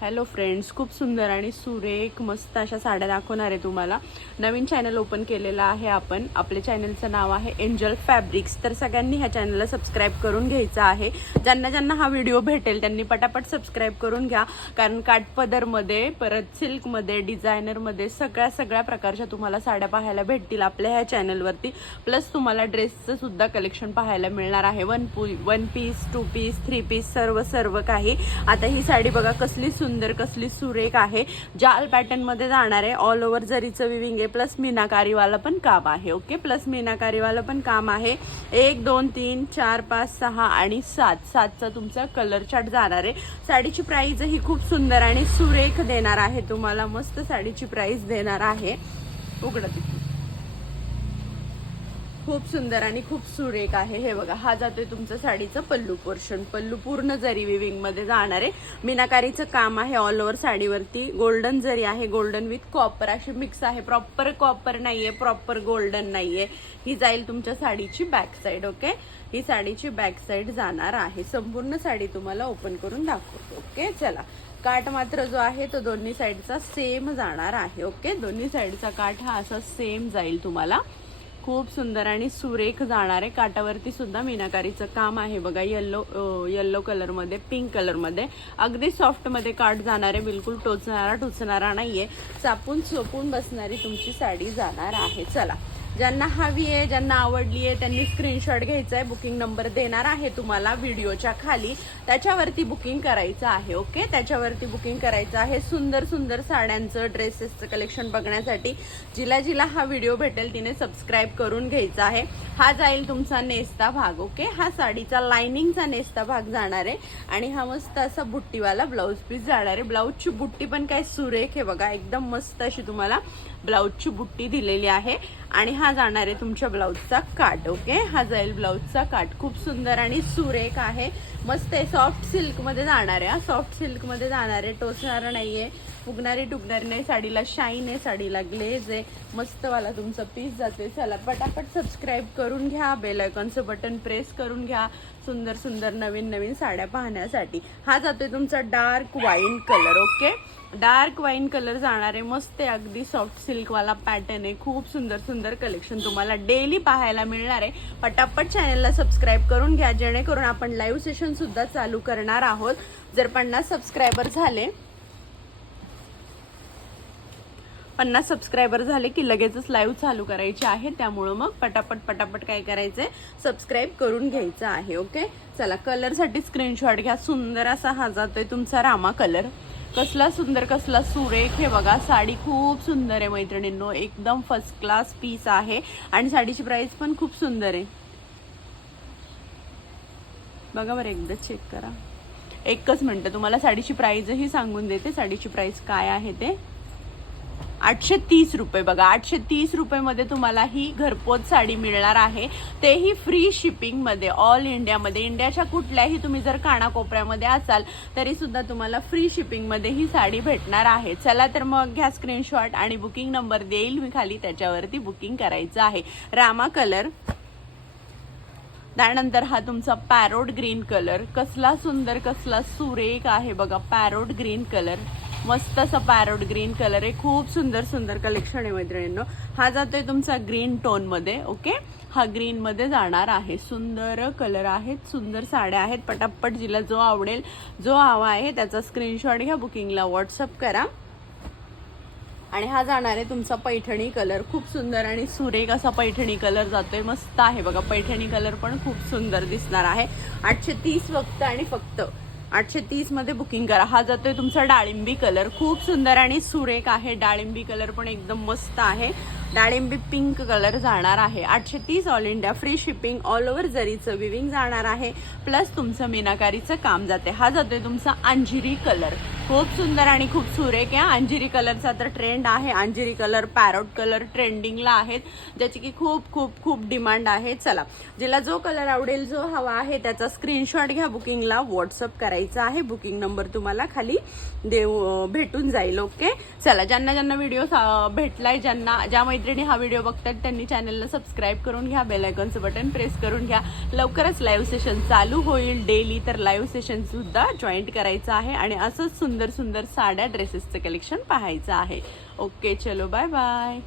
Hello friends खूप सुंदर आणि सुरेख मस्त अशा साड्या दाखवणार आहे तुम्हाला. नवीन चॅनल ओपन केलेलं आहे आपण. आपल्या चॅनलचं नाव आहे एंजल फॅब्रिक्स तर सगळ्यांनी ह्या चॅनलला सबस्क्राईब करून घ्यायचं आहे. ज्यांना ज्यांना हा व्हिडिओ भेटेल त्यांनी पटापट सबस्क्राईब करून घ्या. कारण काठपदरमध्ये परत सिल्कमध्ये डिझायनरमध्ये सगळ्या सगळ्या प्रकारच्या तुम्हाला साड्या पाहायला भेटतील आपल्या ह्या चॅनलवरती प्लस तुम्हाला ड्रेसचं सुद्धा कलेक्शन पाहायला मिळणार आहे. वन पू one piece two piece three piece सर्व सर्व काही. आता ही साडी बघा कसली सुंदर कसली सुरेख आहे. जाल पॅटर्नमध्ये जाणार आहे. ऑल ओव्हर जरीचं विविंग आहे प्लस मीनाकारीवाला पण काम आहे ओके प्लस मीनाकारीवाला पण काम आहे. एक दोन तीन चार पाच सहा आणि सात. सातचा तुमचा कलर चार्ट जाणार आहे. साडीची प्राईज ही खूप सुंदर आणि सुरेख देणार आहे. तुम्हाला मस्त साडीची प्राईज देणार आहे. उघडत खूप सुंदर आणि खूप सुरेख आहे. हे बघा हा जातोय तुमचं साडीचं पल्लू पोर्शन. पल्लू पूर्ण जरी विविंगमध्ये जाणार आहे. मीनाकारीचं काम आहे ऑल ओव्हर साडीवरती. गोल्डन जरी आहे गोल्डन विथ कॉपर अशी मिक्स आहे. प्रॉपर कॉपर नाहीये प्रॉपर गोल्डन नाहीये. ही जाईल तुमच्या साडीची बॅक साईड ओके ही साडीची बॅक साईड जाणार आहे. संपूर्ण साडी तुम्हाला ओपन करून दाखवतो ओके चला. काठ मात्र जो आहे तो दोन्ही साईडचा सेम जाणार आहे ओके दोन्ही साईडचा काठ हा असा सेम जाईल तुम्हाला. खूप सुंदर आणि सुरेख जाणार आहे काटावरती सुद्धा मीनाकारीचं काम आहे. बघा येल्लो येल्लो कलरमध्ये पिंक कलरमध्ये अगदी सॉफ्टमध्ये काट जाणार आहे बिलकुल टोचणारा टोचणारा नाही आहे चापून सोपून बसणारी तुमची साडी जाणार आहे. चला. ज्यांना हवी आहे ज्यांना आवडली आहे त्यांनी स्क्रीनशॉट घ्यायचा आहे बुकिंग नंबर देणार आहे तुम्हाला व्हिडिओच्या खाली. त्याच्यावरती बुकिंग करायचं आहे ओके त्याच्यावरती बुकिंग करायचं आहे. सुंदर सुंदर साड्यांचं ड्रेसेसचं कलेक्शन बघण्यासाठी. जिला जिला हा व्हिडिओ भेटेल तिने सबस्क्राईब करून घ्यायचा आहे. हा जाईल तुमचा नेस्ता भाग ओके हा साडीचा लायनिंगचा नेस्ता भाग जाणार आहे. आणि हा मस्त असा बुट्टीवाला ब्लाऊज पीस जाणार आहे. ब्लाऊजची बुट्टी पण काय सुरेख आहे बघा. एकदम मस्त अशी तुम्हाला ब्लाऊजची बुट्टी दिलेली आहे. आणि हा जाणार आहे तुमच्या ब्लाऊजचा काट ओके हा जाईल ब्लाऊजचा काट. खूप सुंदर आणि सुरेख आहे. मस्त आहे. सॉफ्ट सिल्कमध्ये जाणार आहे सॉफ्ट सिल्कमध्ये जाणार आहे. टोचणारं नाहीये. फुगणारी डुगणारी नाही साडीला शाईन आहे साडीला ग्लेज आहे. मस्तवाला तुमचं पीस जाते. चला पटापट सबस्क्राईब करून घ्या. बेलायकॉनचं बटन प्रेस करून घ्या. सुंदर सुंदर नवीन नवीन साड्या पाहण्यासाठी. हा जातोय तुमचा dark wine colour okay dark wine colour जाणार आहे मस्त आहे. अगदी सॉफ्ट सिल्कवाला पॅटर्न आहे. खूप सुंदर सुंदर कलेक्शन तुम्हाला डेली पाहायला मिळणार आहे. पटापट चॅनलला सबस्क्राईब करून घ्या. जेणेकरून आपण लाईव्ह सेशनसुद्धा चालू करणार आहोत. जर पन्नास सबस्क्रायबर झाले पन्नास सबस्क्रायबर झाले की लगेचच लाईव्ह चालू करायचे आहे. त्यामुळं मग पटापट पटापट काय करायचंय? सबस्क्राईब करून घ्यायचं आहे ओके चला कलरसाठी स्क्रीनशॉट घ्या. सुंदर असा हा जातोय तुमचा रामा कलर कसला सुंदर कसला सुरेख हे बघा. साडी खूप सुंदर आहे मैत्रिणींनो. एकदम फर्स्ट क्लास पीस आहे. आणि साडीची प्राइस पण खूप सुंदर आहे. बघा बरं एकदा चेक करा. एकच मिनटं तुम्हाला साडीची प्राईजही सांगून देते. साडीची प्राइस काय आहे ते. आठशे तीस रुपये. बघा आठशे तीस रुपयेमध्ये तुम्हाला ही घरपोच साडी मिळणार आहे. तेही फ्री शिपिंगमध्ये ऑल इंडियामध्ये इंडियाच्या कुठल्याही तुम्ही जर कानाकोपऱ्यामध्ये असाल तरी सुद्धा तुम्हाला फ्री शिपिंगमध्ये ही साडी भेटणार आहे. चला तर मग घ्या स्क्रीनशॉट आणि बुकिंग नंबर देईल मी खाली. त्याच्यावरती बुकिंग करायचं आहे. रामा कलर त्यानंतर हा तुमचा पॅरोड ग्रीन कलर कसला सुंदर कसला सुरेख आहे बघा पॅरोड ग्रीन कलर मस्त असा पॅरोट ग्रीन कलर आहे. खूप सुंदर सुंदर कलेक्शन आहे मैत्रिणींनो. हा जातोय तुमचा ग्रीन टोनमध्ये ओके हा ग्रीनमध्ये जाणार आहे. सुंदर कलर आहेत सुंदर साड्या आहेत. पटापट जिला जो आवडेल जो हवा आहे त्याचा स्क्रीनशॉट घ्या बुकिंगला व्हॉट्सअप करा. आणि हा जाणार आहे तुमचा पैठणी कलर खूप सुंदर आणि सुरेख असा पैठणी कलर जातोय. मस्त आहे बघा पैठणी कलर पण खूप सुंदर दिसणार आहे. आठशे तीस फक्त आणि फक्त. आठशे तीसमध्ये बुकिंग करा. हा जातोय तुमचा डाळिंबी कलर खूप सुंदर आणि सुरेख आहे. डाळिंबी कलर पण एकदम मस्त आहे. डाळिंबी पिंक कलर जाणार आहे. आठशे तीस all India free shipping all over जरीचं weaving जाणार आहे. प्लस तुमचं मीनाकारीचं काम जाते. हा जातोय तुमचा अंजिरी कलर खूप सुंदर आणि खूप सुरेख आहे. अंजिरी कलरचा तर ट्रेंड आहे. अंजिरी कलर पॅरोट कलर ट्रेंडिंगला आहेत ज्याची की खूप खूप खूप डिमांड आहे. चला जिला जो कलर आवडेल जो हवा आहे त्याचा स्क्रीनशॉट घ्या. बुकिंगला व्हॉट्सअप करायचा आहे. बुकिंग नंबर तुम्हाला खाली देऊ भेटून जाईल ओके चला ज्यांना ज्यांना व्हिडिओ भेटलाय ज्यांना ज्या मैत्रिणी हा व्हिडिओ बघतात त्यांनी चॅनलला सबस्क्राईब करून घ्या. बेलायकॉनचं बटन प्रेस करून घ्या. लवकरच लाईव्ह सेशन चालू होईल. डेली तर लाईव्ह सेशनसुद्धा जॉईंट करायचं आहे. आणि असंच सुंदर सुंदर सुंदर साड्या ड्रेसेसचं कलेक्शन पाहायचं आहे. ओके चलो बाय बाय